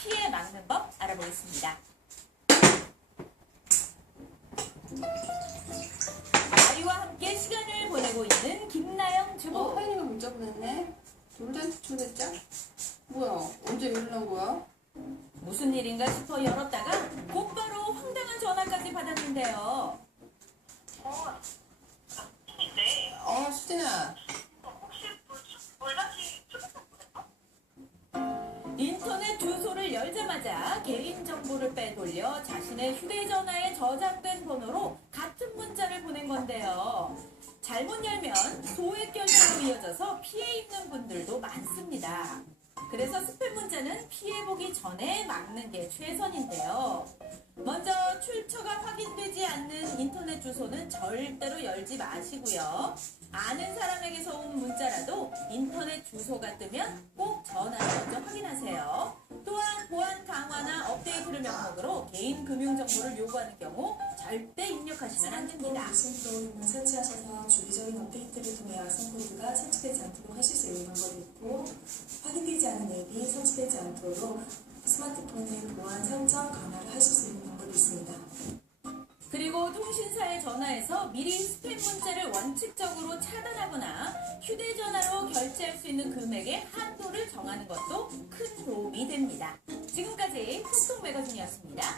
피해 막는 법 알아보겠습니다. 아이와 함께 시간을 보내고 있는 김나영 어, 주부. 하인이가 문자 보냈네. 돌잔치 초대장? 뭐야? 언제 연락 거야? 무슨 일인가 싶어 열었다가 곧바로 황당한 전화까지 받았는데요. 어, 네. 어, 수진아. 주소를 열자마자 개인정보를 빼돌려 자신의 휴대전화에 저장된 번호로 같은 문자를 보낸 건데요. 잘못 열면 소액 결제로 이어져서 피해 입는 분들도 많습니다. 그래서 스팸 문자는 피해보기 전에 막는 게 최선인데요. 먼저 출처가 확인되지 않는 인터넷 주소는 절대로 열지 마시고요. 아는 사람에게서 온 문자라도 인터넷 주소가 뜨면 꼭 전화를 먼저 확인하세요. 업데이트를 명목으로 개인 금융 정보를 요구하는 경우 절대 입력하시면 안 됩니다. 프로그램을 설치하셔서 주기적인 업데이트를 통해 악성코드가 설치되지 않도록 하실 수 있는 방법이 있고 확인되지 않은 앱이 설치되지 않도록 스마트폰의 보안 설정 강화를 하실 수 있는 방법이 있습니다. 그리고 통신사의 전화에서 미리 스팸 문자를 원칙적으로 차단하거나 휴대전화로 결제할 수 있는 금액의 한도를 정하는 것도 큰 도움이 됩니다. 지금까지 톡톡 매거진이었습니다.